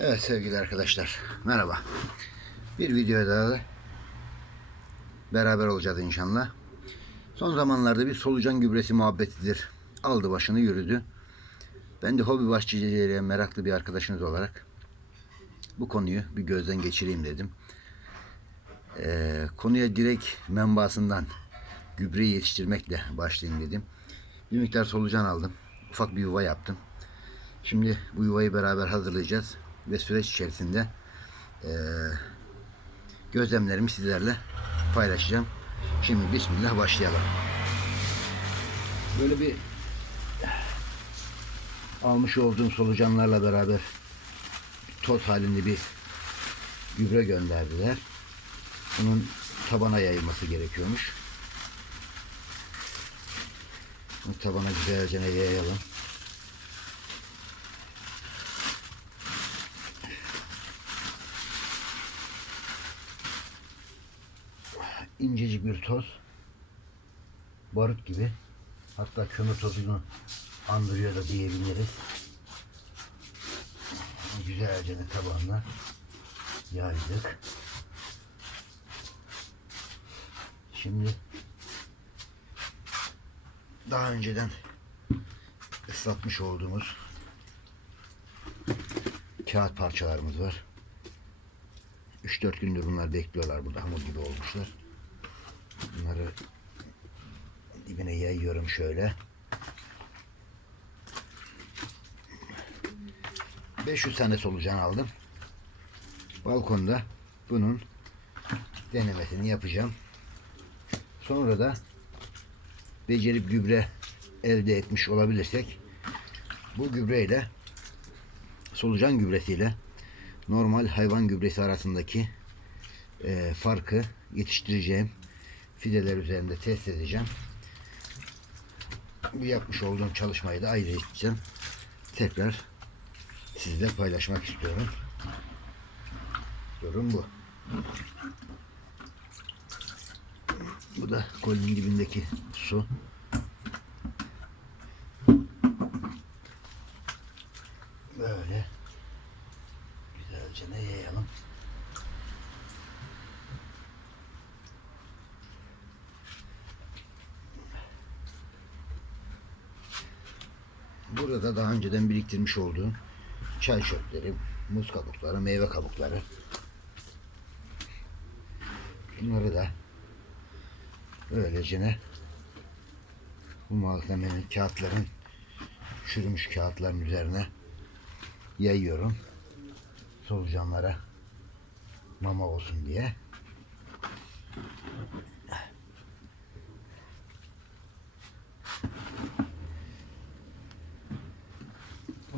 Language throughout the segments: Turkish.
Evet sevgili arkadaşlar merhaba. Bir videoda daha beraber olacağız inşallah. Son zamanlarda bir solucan gübresi muhabbetidir. Aldı başını yürüdü. Ben de hobi bahçeciliğe meraklı bir arkadaşınız olarak bu konuyu bir gözden geçireyim dedim. Ee, konuya direkt menbaasından gübreyi yetiştirmekle başlayayım dedim. Bir miktar solucan aldım. Ufak bir yuva yaptım. Şimdi bu yuvayı beraber hazırlayacağız ve süreç içerisinde eee gözlemlerimi sizlerle paylaşacağım. Şimdi Bismillah başlayalım. Böyle bir almış olduğum solucanlarla beraber toz halinde bir gübre gönderdiler. Bunun tabana yayılması gerekiyormuş. Bunu tabana güzelce yayalım. İncecik bir toz. Barut gibi. Hatta kömür tozunu andırıyor da diyebiliriz. Güzelce de tabanla yaydık. Şimdi daha önceden ıslatmış olduğumuz kağıt parçalarımız var. 3-4 gündür bunlar bekliyorlar burada hamur gibi olmuşlar. Bunları dibine yayıyorum şöyle. 500 tane solucan aldım. Balkonda bunun denemesini yapacağım. Sonra da becerip gübre elde etmiş olabilirsek bu gübreyle solucan gübresiyle normal hayvan gübresi arasındaki e, farkı yetiştireceğim fideler üzerinde test edeceğim. Bu yapmış olduğum çalışmayı da ayrı edeceğim. Tekrar sizle paylaşmak istiyorum. Durum bu. Bu da kolinin dibindeki su. Böyle güzelce ne yayalım. Burada da daha önceden biriktirmiş olduğum çay çöpleri, muz kabukları, meyve kabukları. Bunları da böylece bu malzemenin kağıtların çürümüş kağıtların üzerine yayıyorum. Solucanlara mama olsun diye.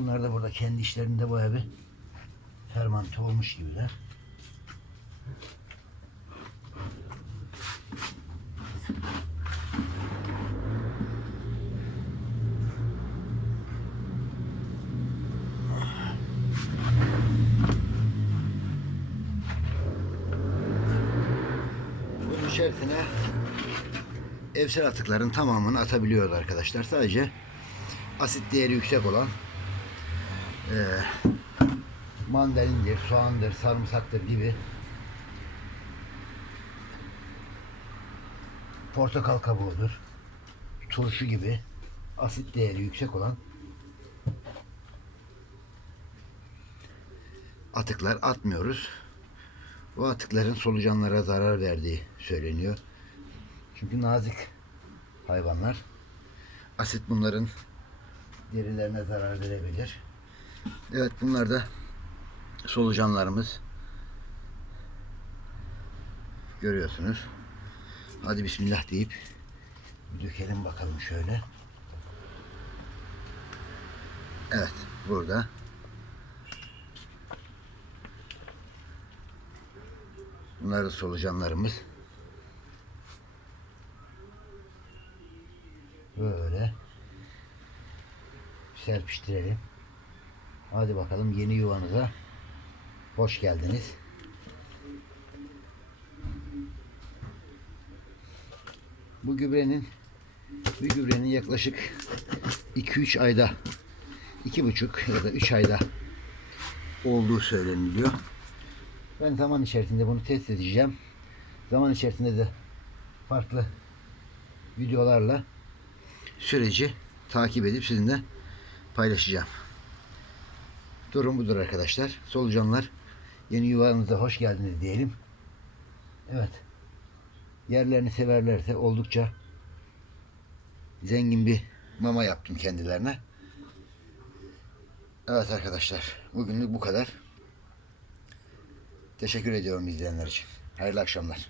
Bunlar da burada kendi işlerinde baya bir fermante olmuş gibiler. İçerisine evsel atıkların tamamını atabiliyoruz arkadaşlar. Sadece asit değeri yüksek olan e, mandalindir, soğandır, sarımsaktır gibi portakal kabuğudur, turşu gibi asit değeri yüksek olan atıklar atmıyoruz. Bu atıkların solucanlara zarar verdiği söyleniyor. Çünkü nazik hayvanlar. Asit bunların derilerine zarar verebilir. Evet bunlar da solucanlarımız. Görüyorsunuz. Hadi bismillah deyip dökelim bakalım şöyle. Evet burada. Bunlar da solucanlarımız. Böyle serpiştirelim. Hadi bakalım yeni yuvanıza hoş geldiniz. Bu gübrenin bu gübrenin yaklaşık 2-3 ayda 2,5 ya da 3 ayda olduğu söyleniliyor. Ben zaman içerisinde bunu test edeceğim. Zaman içerisinde de farklı videolarla süreci takip edip sizinle paylaşacağım. Durum budur arkadaşlar. Solucanlar yeni yuvanıza hoş geldiniz diyelim. Evet. Yerlerini severlerse oldukça zengin bir mama yaptım kendilerine. Evet arkadaşlar. Bugünlük bu kadar. Teşekkür ediyorum izleyenler için. Hayırlı akşamlar.